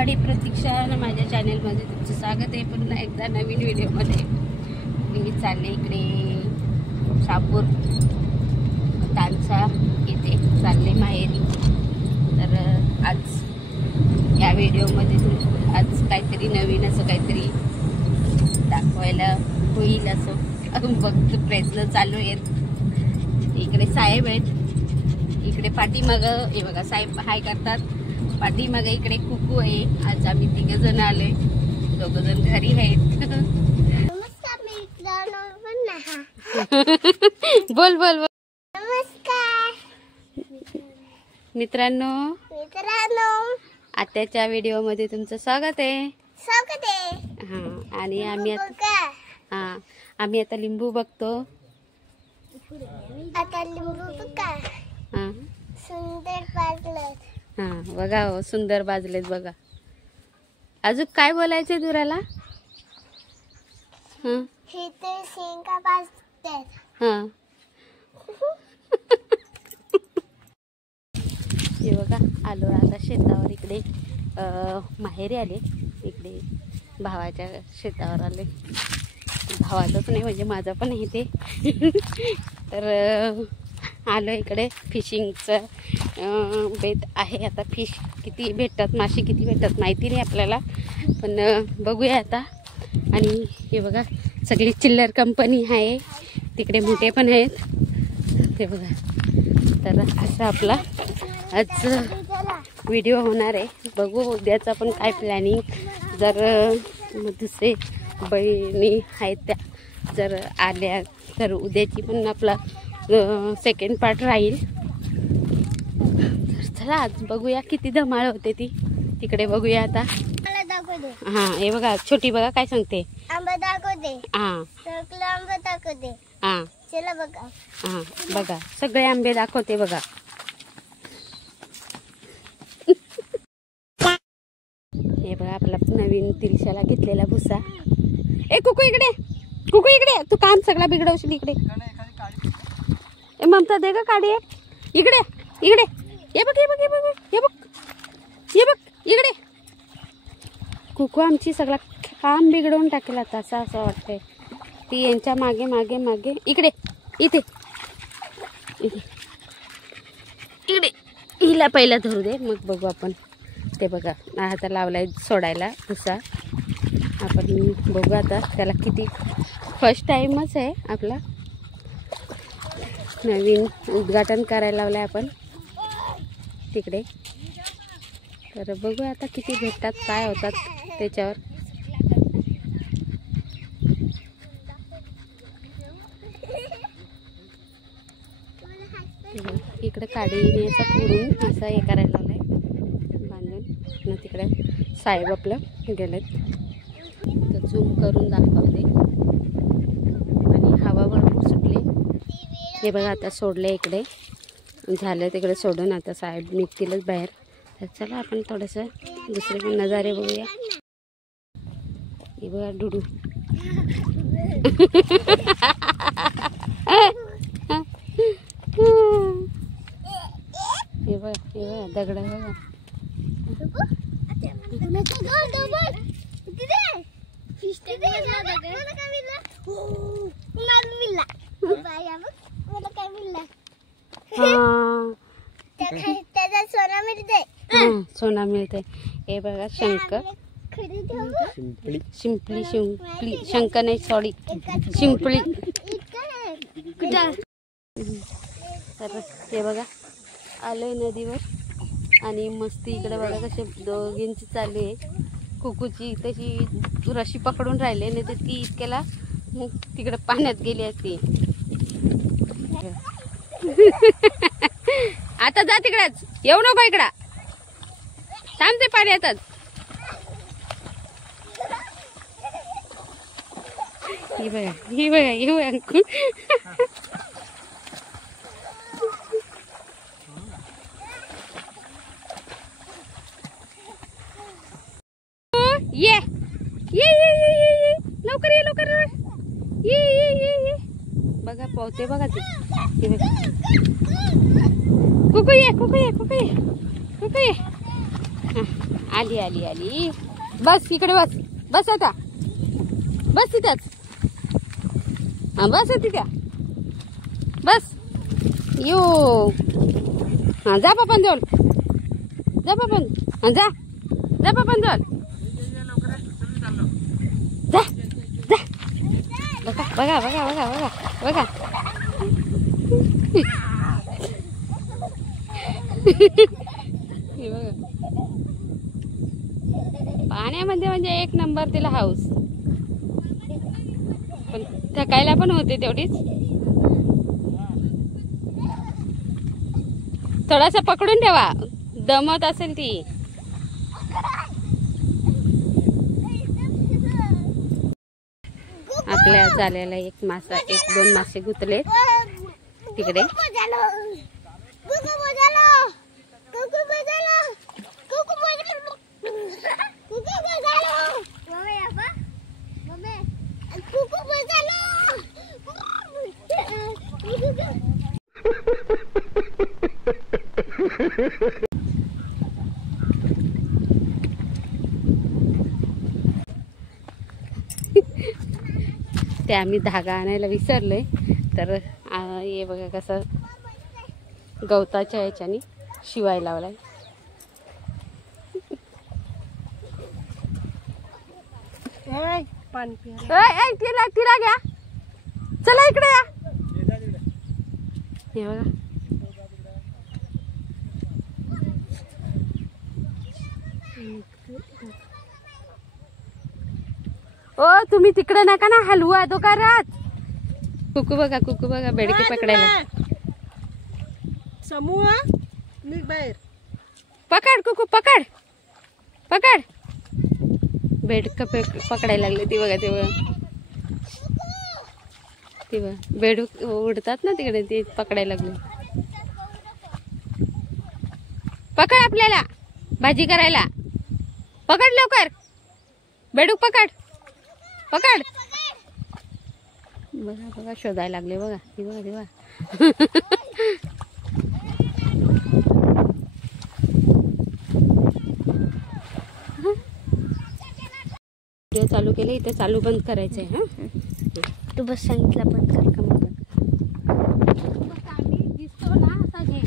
महाडी प्रतीक्षा माझ्या चॅनलमध्ये तुमचं स्वागत आहे पुन्हा एकदा नवीन व्हिडिओमध्ये। मी चालले इकडे शापूर तानसा येथे चालले माहेरी। तर आज या व्हिडिओमध्ये आज काहीतरी नवीन असं काहीतरी दाखवायला होईल असं फक्त प्रयत्न चालू आहेत। इकडे साहेब आहेत, इकडे पाठीमागं हे बघा साहेब हाय करतात, पाठीमागे इकडे कुकू आहे। आज आम्ही 3 जण आलोय, 2 जण घरी आहेत। बोल बोल बोल। नमस्कार मित्रांनो, आत्याच्या व्हिडिओ मध्ये तुमचं स्वागत आहे। आणि आम्ही आता लिंबू बघतो। सुंदर बाजलेत। बघा हो, सुंदर बाजलेत बघा। अजून काय बोलायचंय तुराला? हे ते शेंगा बाजतात। हे बघा आलो आता शेतावर। इकडे माहेरी आले, इकडे भावाच्या शेतावर आले। भावाचंच नाही म्हणजे माझं पण आहे ते। तर आलो इकडे फिशिंगचं बेत आहे। आता फिश किती भेटतात, मासे किती भेटतात माहिती नाही आपल्याला, पण बघूया आता। आणि हे बघा सगळी चिल्लर कंपनी आहे, तिकडे मोठे पण आहेत ते बघा। तर असा आपला आज व्हिडिओ होणार आहे। बघू उद्याचा पण काय प्लॅनिंग, जर दुसरे बहिणी आहेत त्या जर आल्या तर उद्याची पण आपला सेकंड पार्ट राहील। तर चला आज बघूया किती धमाळ होते ती, तिकडे बघूया आता। हे बघा छोटी बघा काय सांगते। आंबा दाखव दे। आंबा दाखव दे। चला बघा। बघा सगळे आंबे दाखवते बघा। हे बघा आपला नवीन तिरशाला घेतलेला भुसा। ए कुकू इकडे, कुकू इकडे, तू काम सगळा बिघडवशील इकडे। ए ममता दे ग काढी इकडे इकडे। हे बघ हे बघ हे बघ हे बघ हे बघ इकडे। कुकू आमची सगळा काम बिघडवून टाकेल आता असं वाटतंय। ती यांच्या मागे मागे मागे इकडे इथे इकडे। हिला पहिला धरू दे मग बघू आपण। ते बघा आता लावलाय सोडायला भुसा। आपण बघू आता त्याला किती, फर्स्ट टाइमच आहे आपला, नवीन उद्घाटन करायला लावलंय आपण तिकडे। तर बघू आता किती भेटतात, काय होतात त्याच्यावर। इकडे काडीने असं पुरून असं हे करायला लावलंय बांधून। न तिकडे साहेब आपलं गेलेत, तर झूम करून दाखवते। आणि हवा भरपूर सुटली। हे बघा आता सोडले इकडे, झालं तिकडे सोडून आता साहेब निघतीलच बाहेर। तर चला आपण थोडंसं दुसरे पण नजारे बघूया। हे बघा डुडू। हे बघा दगड बघा। सोना मिळते। हे बघा शंख, शिंपली शिंपली शंख नाही सॉरी शिंपली। तर हे बघा आलोय नदीवर आणि मस्ती इकडे बघा कसे दोघींची चालू आहे। कुकूची तशी रशी पकडून राहिले, नाही तर ती इतक्याला मग तिकडे पाण्यात गेली असती। आता जा तिकडेच, येऊ नको इकडं, थांबते पाण्यातच। ही बघा ही बघा ही बघा। ये ये ये ये ये लवकर ये लवकर ये ये ये ये बघा पोहते बघा ते। कुकू ये कुकू ये कुकू ये कुकू ये। आली आली आली. बस इकडे बस. बस आता. बस तिथंच. हा बस तिथे. बस. यो. हा जा पप्पन जवळ. जा पप्पन. हा जा. जा पप्पन जवळ. जा. जा. बघा बघा बघा बघा बघा बघा. हे बघा. पाण्यामध्ये म्हणजे एक नंबर तिला हाऊस. पण थकायला पण होते तेवढीच. थोडासा पकडून ठेवा. दमत असेल ती. आपल्या झालेला एक मासा, एक दोन मासे गुतले तिकडे. ते आम्ही धागा आणायला विसरलोय. तर हे बघा कसं गवताच्या याच्याने शिवाय लावलाय. तिला तिला घ्या. चला इकडे या. हे बघा. ओ तुम्ही तिकडे नका ना हलवा तो का रात. कुकू बघा बेडके पकडायला. समूह निघ बाहेर. पकड कुकू पकड पकड. बेडक पकडायला लागले. ती बघा ती बघा बेडूक उडतात ना तिकडे. ते पकडायला लागले. पकड आपल्याला भाजी करायला. पकड लवकर. बेडूक पकड पकड. बघा बघा शोधायला लागले. बघा ती बघा ती बघा. व्हिडिओ चालू केले. इथे चालू बंद करायचंय. हा तू बस सांगितलं बंद कर का मग. दिसतो ना असा घे.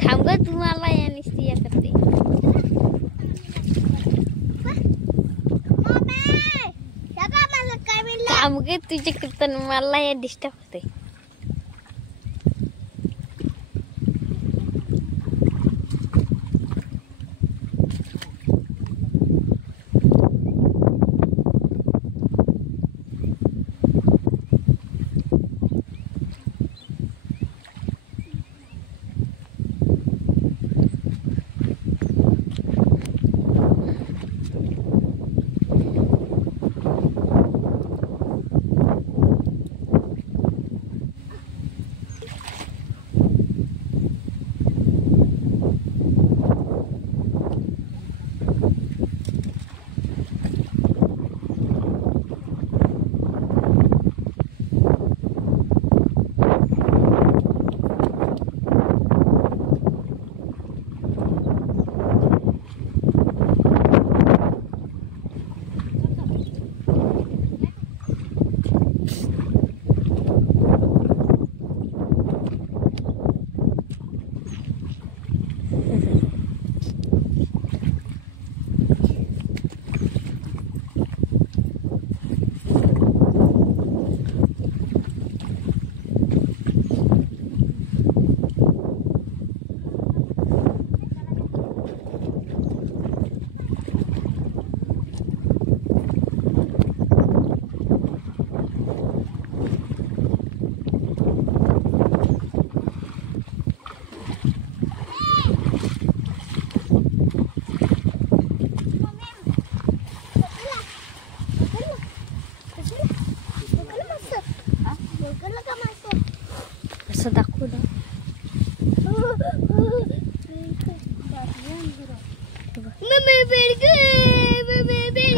थांब ग तुम्हाला या निस्ती करते. थांब ग तुझ्या कीर्तन मला या डिस्टर्ब होते.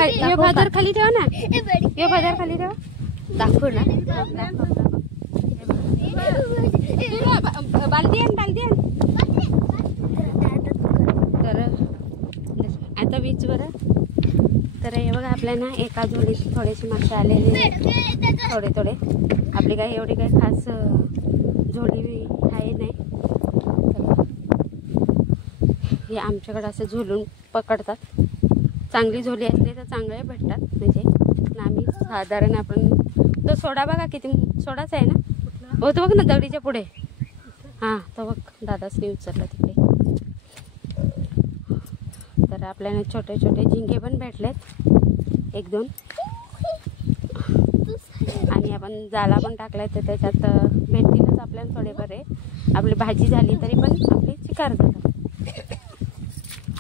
हे फादर खाली ठेवा ना, हे फादर खाली ठेवा. दाखव ना. बालदी आण. तर आता वीज बरं. तर हे बघा आपल्याला एका झोळीत थोडेसे मासे आलेले थोडे. आपली काही एवढी काही खास झोळी आहे नाही. तर हे आमच्याकडे असं झोलून पकडतात. चांगली झोली असली तर चांगले भेटतात. म्हणजे आम्ही साधारण आपण तो सोडा बघा किती सोडाच आहे ना, हो तो बघ ना दगडीच्या पुढे. हां तो बघ दादाच नाही उचलला तिकडे. तर आपल्याला छोटे छोटे झिंगे पण भेटलेत 1-2. आणि आपण जाला पण टाकलाय तर त्याच्यात भेटतीलच आपल्याला थोडे बरे. आपली भाजी झाली तरी पण आपली शिकार जातात.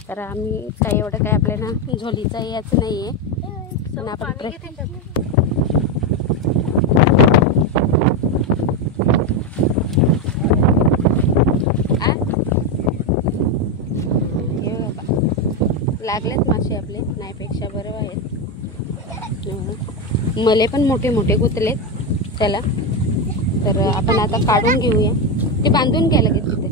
तर आम्ही काही एवढं काही आपल्याला झोलीचं याच नाही आहे. पण आपण लागलेत मासे आपले नाहीपेक्षा बरं आहेत. मले पण मोठे मोठे गुतलेत त्याला. तर आपण आता काढून घेऊया. ते बांधून घ्या लगेच तिथे.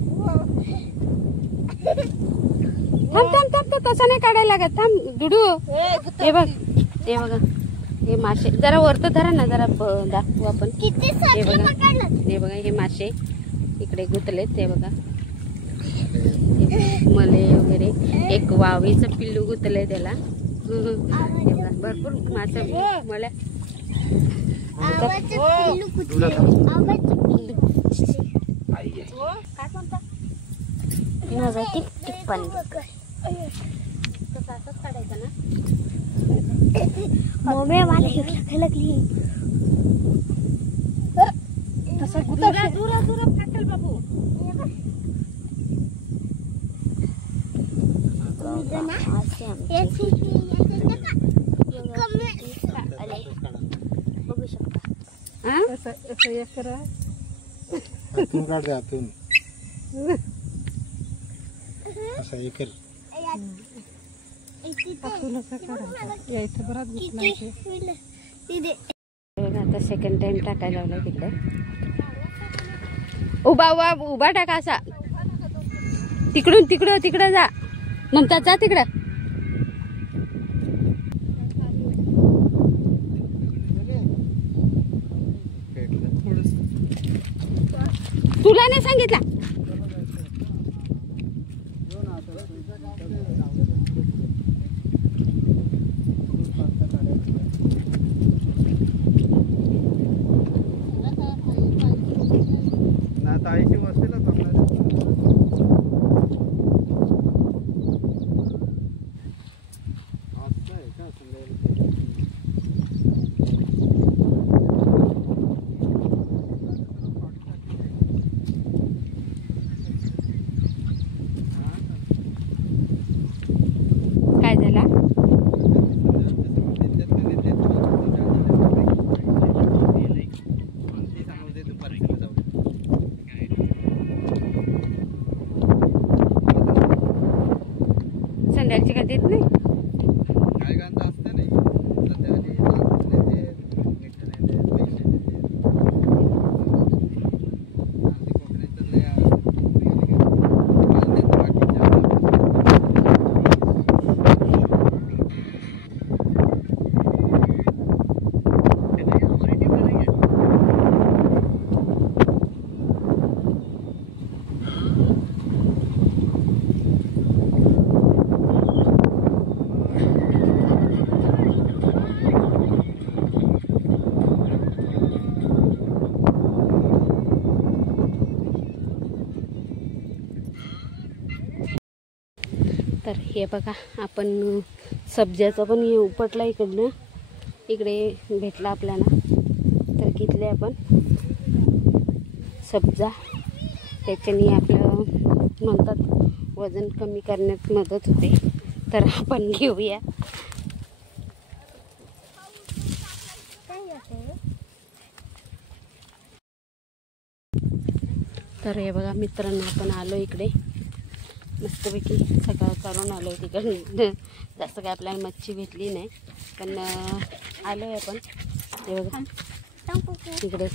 थांब तसं नाही काढायला लागत. थांब दुडू. हे बघा हे मासे जरा वरत धरा ना, जरा दाखवू आपण. हे बघा हे मासे इकडे गुतलेत. ते बघा मले वगैरे एक वावीचं पिल्लू गुतलंय त्याला. भरपूर मासे मला काढायचं ना. मम्मी मला लागली तसा दूर फाटल बाबू. बघू शकता. आता सेकंड टाइम टाकायला लावला तिकडे. उभा टाका असा. तिकडं जा. ममता जा तिकडं. तुला नाही सांगितलं. काय झाला? संध्याची का देत नाही. तर हे बघा आपण सब्जाचं पण उपटला इकडनं. इकडे भेटला आपल्याला तर घेतले आपण सब्जा. त्याच्याने आपलं म्हणतात वजन कमी करण्यात मदत होते. तर आपण घेऊया. तर हे बघा मित्रांनो आपण आलो इकडे मस्तपैकी सगळं करून आलो आहे तिकडून. जास्त काय आपल्याला मच्छी भेटली नाही, पण आलो आहे आपण. हे बघा सांग कुकू. तिकडे